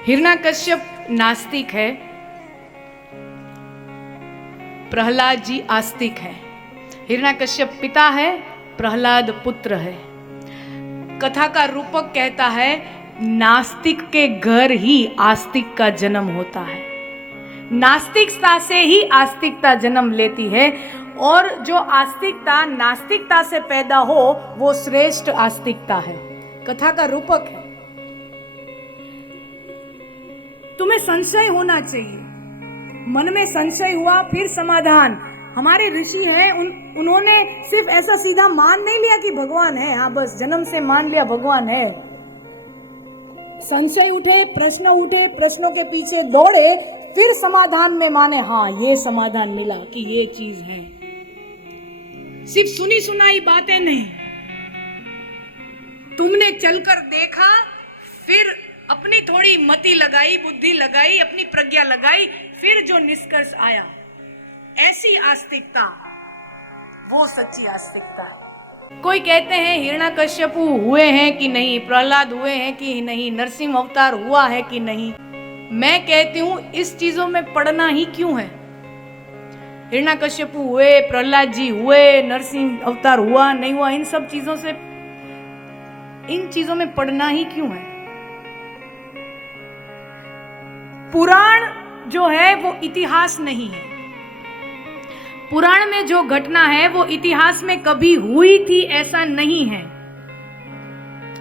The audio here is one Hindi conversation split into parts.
हिरण्यकश्यप नास्तिक है, प्रहलाद जी आस्तिक है। हिरण्यकश्यप पिता है, प्रहलाद पुत्र है। कथा का रूपक कहता है नास्तिक के घर ही आस्तिक का जन्म होता है, नास्तिकता से ही आस्तिकता जन्म लेती है, और जो आस्तिकता नास्तिकता से पैदा हो वो श्रेष्ठ आस्तिकता है। कथा का रूपक है। तुम्हें संशय होना चाहिए, मन में संशय हुआ फिर समाधान। हमारे ऋषि हैं, उन्होंने सिर्फ ऐसा सीधा मान नहीं लिया कि भगवान है, हाँ बस जन्म से मान लिया भगवान है। संशय उठे, प्रश्न उठे, प्रश्नों के पीछे दौड़े, फिर समाधान में माने हाँ ये समाधान मिला कि ये चीज है। सिर्फ सुनी सुनाई बातें नहीं, तुमने चलकर देखा, फिर अपनी थोड़ी मति लगाई, बुद्धि लगाई, अपनी प्रज्ञा लगाई, फिर जो निष्कर्ष आया, ऐसी आस्तिकता वो सच्ची आस्तिकता। कोई कहते हैं हिरण्यकश्यप हुए हैं कि नहीं, प्रहलाद हुए हैं कि नहीं, नरसिंह अवतार हुआ है कि नहीं। मैं कहती हूं इस चीजों में पढ़ना ही क्यों है। हिरण्यकश्यप हुए, प्रहलाद जी हुए, नरसिंह अवतार हुआ नहीं हुआ, इन सब चीजों से, इन चीजों में पढ़ना ही क्यों है। पुराण जो है वो इतिहास नहीं है। पुराण में जो घटना है वो इतिहास में कभी हुई थी ऐसा नहीं है।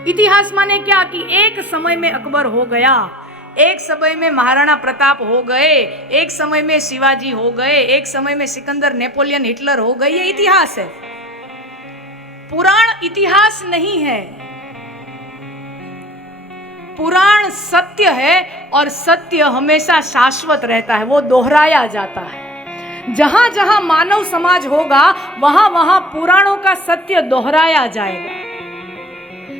इतिहास माने क्या कि एक समय में अकबर हो गया, एक समय में महाराणा प्रताप हो गए, एक समय में शिवाजी हो गए, एक समय में सिकंदर, नेपोलियन, हिटलर हो गए, ये इतिहास है। पुराण इतिहास नहीं है। पुराण सत्य है, और सत्य हमेशा शाश्वत रहता है, वो दोहराया जाता है। जहां जहां मानव समाज होगा वहां वहां पुराणों का सत्य दोहराया जाएगा।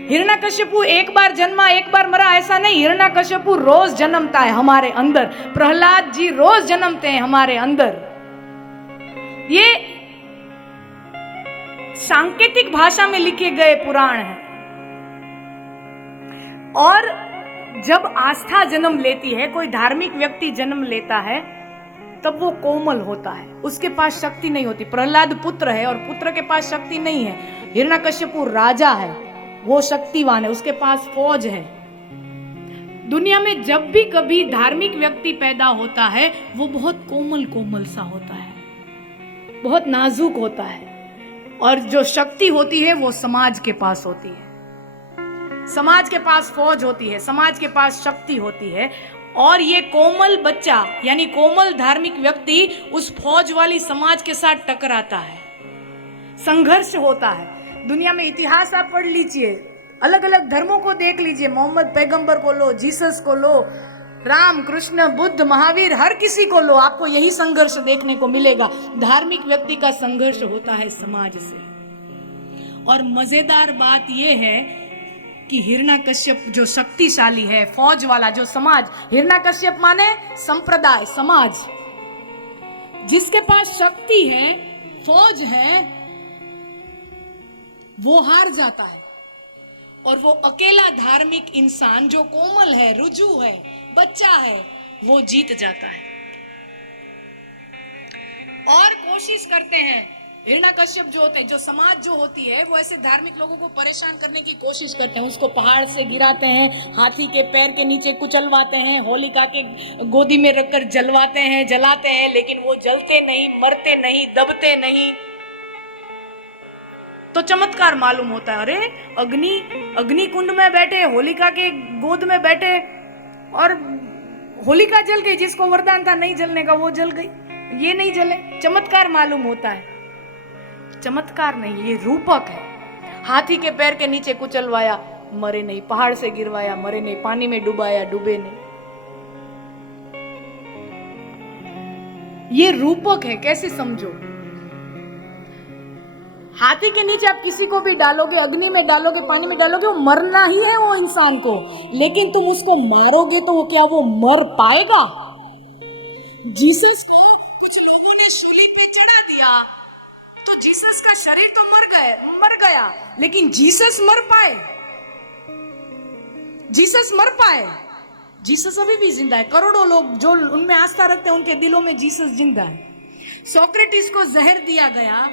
हिरण्यकश्यपु एक बार जन्मा एक बार मरा ऐसा नहीं, हिरण्यकश्यपु रोज जन्मता है हमारे अंदर, प्रहलाद जी रोज जन्मते हैं हमारे अंदर। ये सांकेतिक भाषा में लिखे गए पुराण हैं। और जब आस्था जन्म लेती है, कोई धार्मिक व्यक्ति जन्म लेता है, तब वो कोमल होता है, उसके पास शक्ति नहीं होती। प्रहलाद पुत्र है और पुत्र के पास शक्ति नहीं है। हिरण्यकश्यपु राजा है, वो शक्तिवान है, उसके पास फौज है। दुनिया में जब भी कभी धार्मिक व्यक्ति पैदा होता है वो बहुत कोमल कोमल सा होता है, बहुत नाजुक होता है, और जो शक्ति होती है वो समाज के पास होती है। समाज के पास फौज होती है, समाज के पास शक्ति होती है, और ये कोमल बच्चा यानी कोमल धार्मिक व्यक्ति उस फौज वाली समाज के साथ टकराता है, संघर्ष होता है। दुनिया में इतिहास आप पढ़ लीजिए, अलग अलग धर्मों को देख लीजिए, मोहम्मद पैगंबर को लो, जीसस को लो, राम, कृष्ण, बुद्ध, महावीर, हर किसी को लो, आपको यही संघर्ष देखने को मिलेगा। धार्मिक व्यक्ति का संघर्ष होता है समाज से। और मजेदार बात यह है कि हिरण्यकश्यप जो शक्तिशाली है, फौज वाला जो समाज, हिरण्यकश्यप माने संप्रदाय, समाज, जिसके पास शक्ति है, फौज है, वो हार जाता है, और वो अकेला धार्मिक इंसान जो कोमल है, रुजू है, बच्चा है, वो जीत जाता है। और कोशिश करते हैं हिरण्यकश्यप जो होते हैं, जो समाज जो होती है, वो ऐसे धार्मिक लोगों को परेशान करने की कोशिश करते हैं। उसको पहाड़ से गिराते हैं, हाथी के पैर के नीचे कुचलवाते हैं, होलिका के गोदी में रखकर जलवाते हैं, जलाते हैं, लेकिन वो जलते नहीं, मरते नहीं, दबते नहीं। तो चमत्कार मालूम होता है, अरे अग्नि कुंड में बैठे, होलिका के गोद में बैठे, और होलिका जल गई, जिसको वरदान था नहीं जलने का वो जल गई, ये नहीं जले। चमत्कार मालूम होता है। चमत्कार नहीं, ये रूपक है। हाथी के पैर के नीचे कुचलवाया, मरे नहीं, पहाड़ से गिरवाया, मरे नहीं, पानी में डुबाया, डूबे नहीं। ये रूपक है, कैसे समझो। हाथी के नीचे आप किसी को भी डालोगे, अग्नि में डालोगे, पानी में डालोगे, वो मरना ही है वो इंसान को, लेकिन तुम उसको मारोगे तो क्या वो मर पाएगा? जीसस को कुछ लोगों ने शूली पे चढ़ा दिया तो जीसस का शरीर तो मर गया, लेकिन जीसस मर पाए? जीसस मर पाए? जीसस अभी भी जिंदा है। करोड़ों लोग जो उनमें आस्था रखते हैं उनके दिलों में जीसस जिंदा है। सोक्रेटिस को जहर दिया गया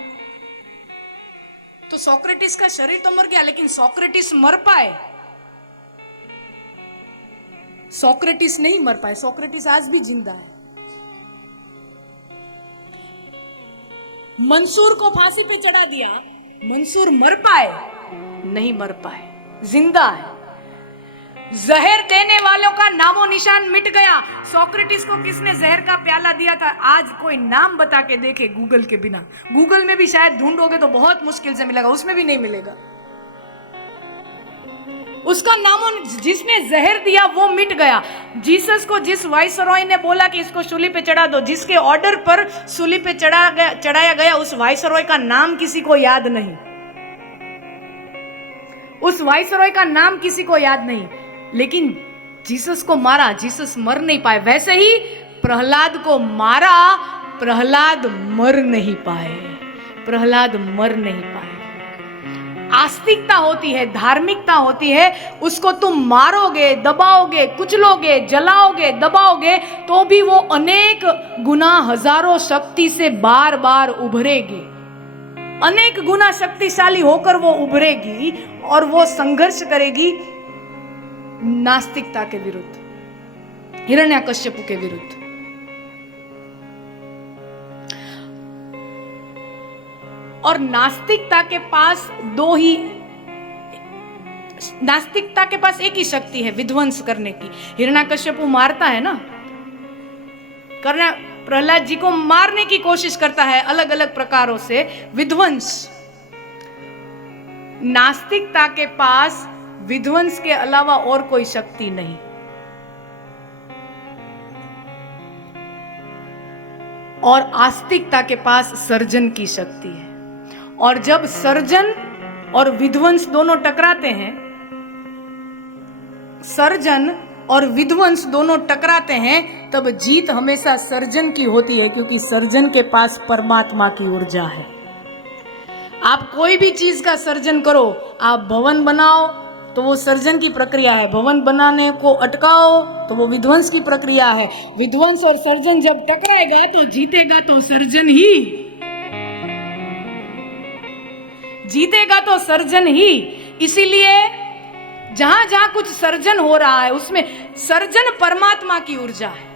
तो सोक्रेटिस का शरीर तो मर गया, लेकिन सोक्रेटिस मर पाए? सोक्रेटिस नहीं मर पाए। सोक्रेटिस आज भी जिंदा है। मंसूर को फांसी पे चढ़ा दिया, मंसूर मर पाए? नहीं मर पाए, जिंदा है। जहर देने वालों का नामो निशान मिट गया। सोक्रेटिस को किसने जहर का प्याला दिया था? आज कोई नाम बता के देखे गूगल के बिना। गूगल में भी शायद ढूंढोगे तो बहुत मुश्किल से मिलेगा, उसमें भी नहीं मिलेगा। उसका नामो, जिसने जहर दिया वो मिट गया। जीसस को जिस वाइसरॉय ने बोला कि इसको सूली पे चढ़ा दो, जिसके ऑर्डर पर सूली पे चढ़ाया गया, उस वाइसरॉय का नाम किसी को याद नहीं। उस वाइसरॉय का नाम किसी को याद नहीं। लेकिन जीसस को मारा, जीसस मर नहीं पाए। वैसे ही प्रहलाद को मारा, प्रहलाद मर नहीं पाए। प्रहलाद मर नहीं पाए। आस्तिकता होती है, धार्मिकता होती है, उसको तुम मारोगे, दबाओगे, कुचलोगे, जलाओगे, दबाओगे तो भी वो अनेक गुना, हजारों शक्ति से बार बार उभरेगी। अनेक गुना शक्तिशाली होकर वो उभरेगी और वो संघर्ष करेगी नास्तिकता के विरुद्ध, हिरण्याकश्यप के विरुद्ध। और नास्तिकता के पास नास्तिकता के पास एक ही शक्ति है, विध्वंस करने की। हिरण्याकश्यप मारता है ना, प्रहलाद जी को मारने की कोशिश करता है अलग अलग प्रकारों से, विध्वंस। नास्तिकता के पास विध्वंस के अलावा और कोई शक्ति नहीं। और आस्तिकता के पास सर्जन की शक्ति है। और जब सर्जन और विध्वंस दोनों टकराते हैं, सर्जन और विध्वंस दोनों टकराते हैं, तब जीत हमेशा सर्जन की होती है, क्योंकि सर्जन के पास परमात्मा की ऊर्जा है। आप कोई भी चीज का सर्जन करो, आप भवन बनाओ तो वो सर्जन की प्रक्रिया है, भवन बनाने को अटकाओ तो वो विध्वंस की प्रक्रिया है। विध्वंस और सर्जन जब टकराएगा तो जीतेगा तो सर्जन ही, जीतेगा तो सर्जन ही। इसीलिए जहां जहां कुछ सर्जन हो रहा है उसमें सर्जन परमात्मा की ऊर्जा है।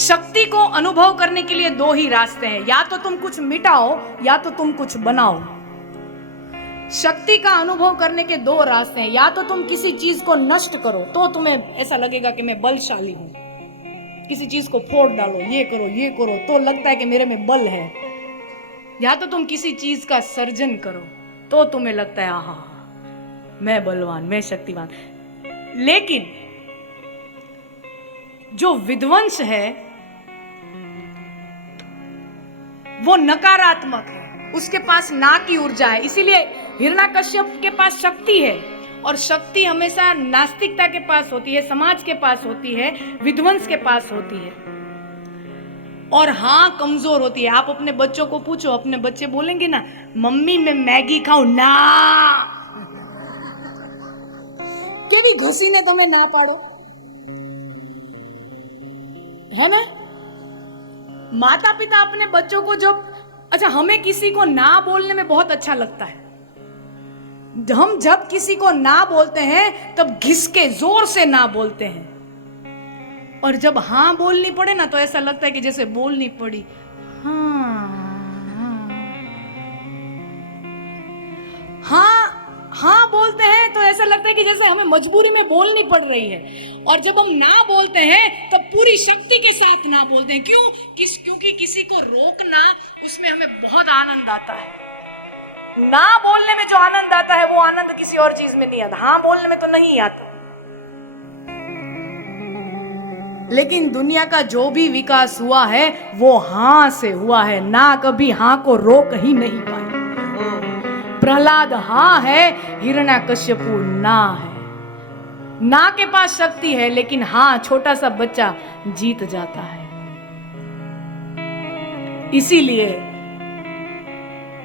शक्ति को अनुभव करने के लिए दो ही रास्ते हैं, या तो तुम कुछ मिटाओ या तो तुम कुछ बनाओ। शक्ति का अनुभव करने के दो रास्ते हैं, या तो तुम किसी चीज को नष्ट करो तो तुम्हें ऐसा लगेगा कि मैं बलशाली हूं, किसी चीज को फोड़ डालो, ये करो तो लगता है कि मेरे में बल है। या तो तुम किसी चीज का सर्जन करो तो तुम्हें लगता है आहा मैं बलवान, मैं शक्तिवान। लेकिन जो विध्वंस है वो नकारात्मक है, उसके पास ना की ऊर्जा है। इसीलिए हिरण्याकश्यप के पास शक्ति है, और शक्ति हमेशा नास्तिकता के पास होती है, समाज के पास होती है, विध्वंस के पास होती है। और हाँ, कमजोर होती है। आप अपने बच्चों को पूछो, अपने बच्चे बोलेंगे ना मम्मी मैं मैगी खाऊं ना, केवी घुसी ने तुम्हें ना पाड़ो, है ना। माता पिता अपने बच्चों को जब, अच्छा हमें किसी को ना बोलने में बहुत अच्छा लगता है। हम जब किसी को ना बोलते हैं तब घिस के जोर से ना बोलते हैं, और जब हाँ बोलनी पड़े ना तो ऐसा लगता है कि जैसे बोलनी पड़ी। हाँ बोलते हैं तो ऐसा लगता है कि जैसे हमें मजबूरी में बोलनी पड़ रही है, और जब हम ना बोलते हैं तब पूरी शक्ति के साथ ना बोलते हैं। क्योंकि किसी को रोकना, उसमें हमें बहुत आनंद आता है। ना बोलने में जो आनंद आता है वो आनंद किसी और चीज में नहीं आता, हाँ बोलने में तो नहीं आता। लेकिन दुनिया का जो भी विकास हुआ है वो हाँ से हुआ है, ना कभी हाँ को रोक ही नहीं पाए। प्रहलाद हाँ है, हिरण्याकश्यपु ना है। ना के पास शक्ति है, लेकिन हाँ छोटा सा बच्चा जीत जाता है। इसीलिए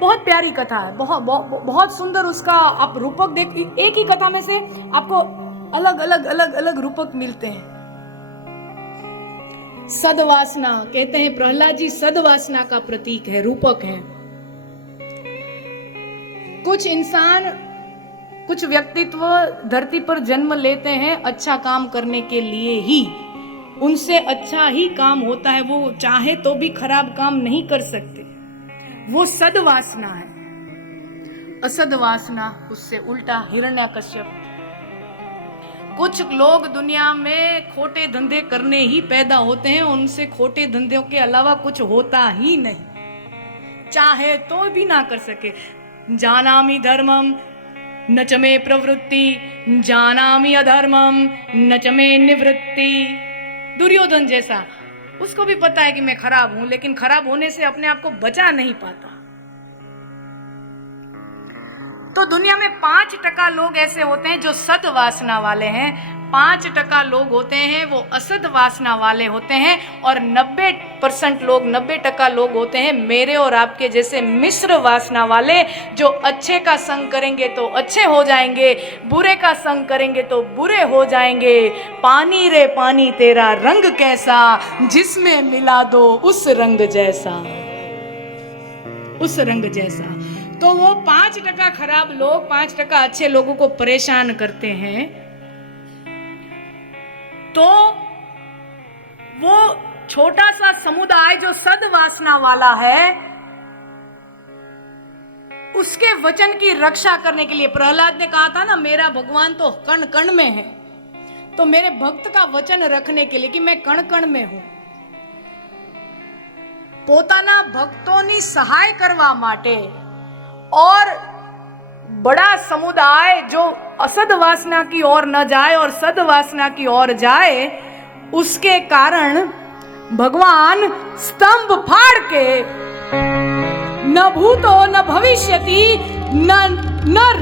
बहुत प्यारी कथा है, बहुत सुंदर उसका आप रूपक देख, एक ही कथा में से आपको अलग अलग अलग अलग रूपक मिलते हैं। सद्वासना कहते हैं, प्रहलाद जी सद्वासना का प्रतीक है, रूपक है। कुछ इंसान, कुछ व्यक्तित्व धरती पर जन्म लेते हैं अच्छा काम करने के लिए ही, उनसे अच्छा ही काम होता है, वो चाहे तो भी खराब काम नहीं कर सकते, वो सद्वासना है। असद्वासना उससे उल्टा हिरण्यकश्यप। कुछ लोग दुनिया में खोटे धंधे करने ही पैदा होते हैं, उनसे खोटे धंधों के अलावा कुछ होता ही नहीं, चाहे तो भी ना कर सके। जानामि धर्मम न च मे प्रवृत्ति, जानामि अधर्मम न च मे निवृत्ति। दुर्योधन जैसा, उसको भी पता है कि मैं खराब हूं, लेकिन खराब होने से अपने आप को बचा नहीं पाता। तो दुनिया में 5% लोग ऐसे होते हैं जो सद्वासना वाले हैं, 5% लोग होते हैं वो असद वासना वाले होते हैं, और 90% लोग, 90% लोग होते हैं मेरे और आपके जैसे मिश्र वासना वाले, जो अच्छे का संग करेंगे तो अच्छे हो जाएंगे, बुरे का संग करेंगे तो बुरे हो जाएंगे। पानी रे पानी तेरा रंग कैसा, जिसमें मिला दो उस रंग जैसा, उस रंग जैसा। तो वो 5% खराब लोग 5% अच्छे लोगों को परेशान करते हैं। तो वो छोटा सा समुदाय जो सद्वासना वाला है, उसके वचन की रक्षा करने के लिए, प्रहलाद ने कहा था ना, मेरा भगवान तो कण कण में है, तो मेरे भक्त का वचन रखने के लिए कि मैं कण कण में हूं, પોતાના ભક્તોની સહાય કરવા માટે, और बड़ा समुदाय जो असद वासना की ओर न जाए और सद वासना की ओर जाए, उसके कारण भगवान स्तंभ फाड़ के न भूतो न भविष्यति न नर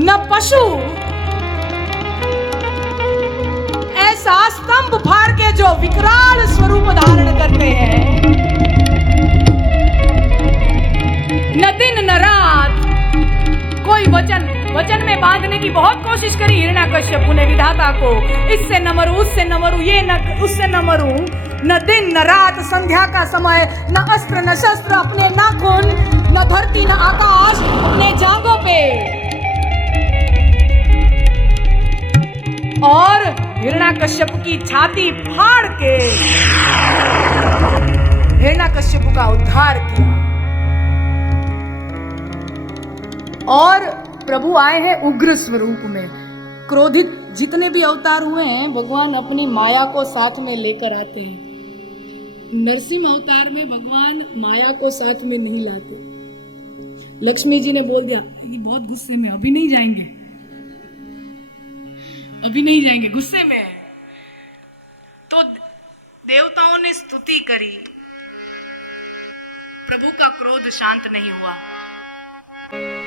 न पशु, ऐसा स्तंभ फाड़ के जो विकराल स्वरूप धारण करते हैं, न दिन न रात, कोई वचन में बांधने की बहुत कोशिश करी हिरण्यकश्यप ने विधाता को, इससे न मरूं उससे न मरूं, ये न उससे न मरूं, न दिन न रात, संध्या का समय, न अस्त्र न शस्त्र अपने नाखून, न धरती न आकाश अपने जांघों पे, और हिरण्यकश्यप की छाती फाड़ के हिरण्यकश्यप का उद्धार किया। और प्रभु आए हैं उग्र स्वरूप में, क्रोधित जितने भी अवतार हुए हैं भगवान अपनी माया को साथ में लेकर आते हैं। नरसिंह अवतार में भगवान माया को साथ में नहीं लाते। लक्ष्मी जी ने बोल दिया कि बहुत गुस्से में, अभी नहीं जाएंगे, अभी नहीं जाएंगे, गुस्से में है। तो देवताओं ने स्तुति करी, प्रभु का क्रोध शांत नहीं हुआ,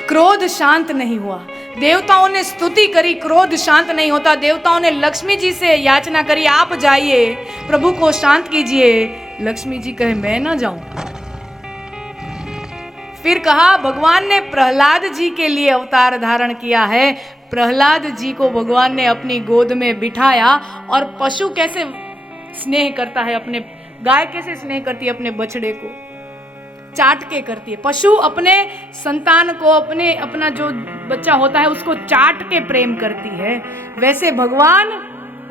क्रोध शांत नहीं हुआ। देवताओं ने स्तुति करी, क्रोध शांत नहीं होता। देवताओं ने लक्ष्मी जी से याचना करी, आप जाइए प्रभु को शांत कीजिए। लक्ष्मी जी कहे मैं ना जाऊं। फिर कहा भगवान ने प्रहलाद जी के लिए अवतार धारण किया है। प्रहलाद जी को भगवान ने अपनी गोद में बिठाया, और पशु कैसे स्नेह करता है अपने, गाय कैसे स्नेह करती है अपने बछड़े को, चाट के करती है। पशु अपने संतान को, अपना जो बच्चा होता है उसको चाट के प्रेम करती है, वैसे भगवान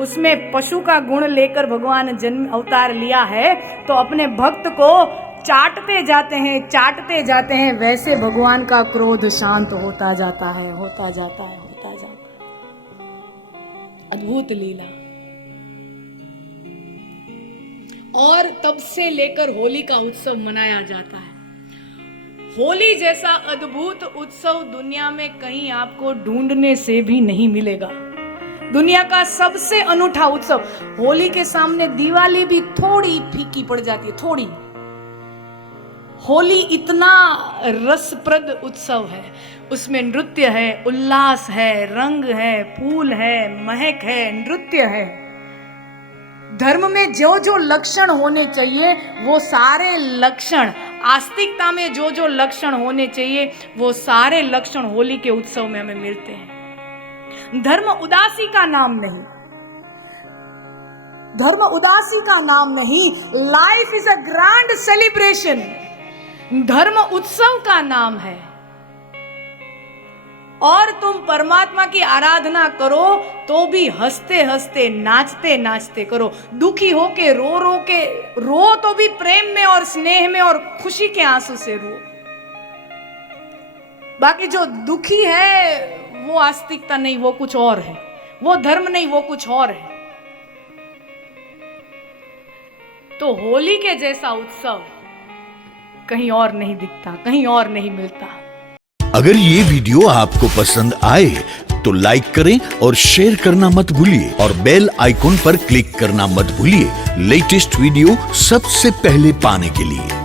उसमें पशु का गुण लेकर भगवान जन्म अवतार लिया है। तो अपने भक्त को चाटते जाते हैं, चाटते जाते हैं, वैसे भगवान का क्रोध शांत होता जाता है, होता जाता है, होता जाता है। अद्भुत लीला। और तब से लेकर होली का उत्सव मनाया जाता है। होली जैसा अद्भुत उत्सव दुनिया में कहीं आपको ढूंढने से भी नहीं मिलेगा। दुनिया का सबसे अनूठा उत्सव। होली के सामने दिवाली भी थोड़ी फीकी पड़ जाती है, थोड़ी। होली इतना रसप्रद उत्सव है, उसमें नृत्य है, उल्लास है, रंग है, फूल है, महक है, नृत्य है। धर्म में जो जो लक्षण होने चाहिए वो सारे लक्षण आस्तिकता में जो जो लक्षण होने चाहिए वो सारे लक्षण होली के उत्सव में हमें मिलते हैं। धर्म उदासी का नाम नहीं, धर्म उदासी का नाम नहीं, life is a grand celebration, धर्म उत्सव का नाम है। और तुम परमात्मा की आराधना करो तो भी हंसते हंसते नाचते नाचते करो, दुखी होके रो तो भी प्रेम में और स्नेह में और खुशी के आंसू से रो। बाकी जो दुखी है वो आस्तिकता नहीं, वो कुछ और है, वो धर्म नहीं, वो कुछ और है। तो होली के जैसा उत्सव कहीं और नहीं दिखता, कहीं और नहीं मिलता। अगर ये वीडियो आपको पसंद आए तो लाइक करें और शेयर करना मत भूलिए और बेल आइकॉन पर क्लिक करना मत भूलिए लेटेस्ट वीडियो सबसे पहले पाने के लिए।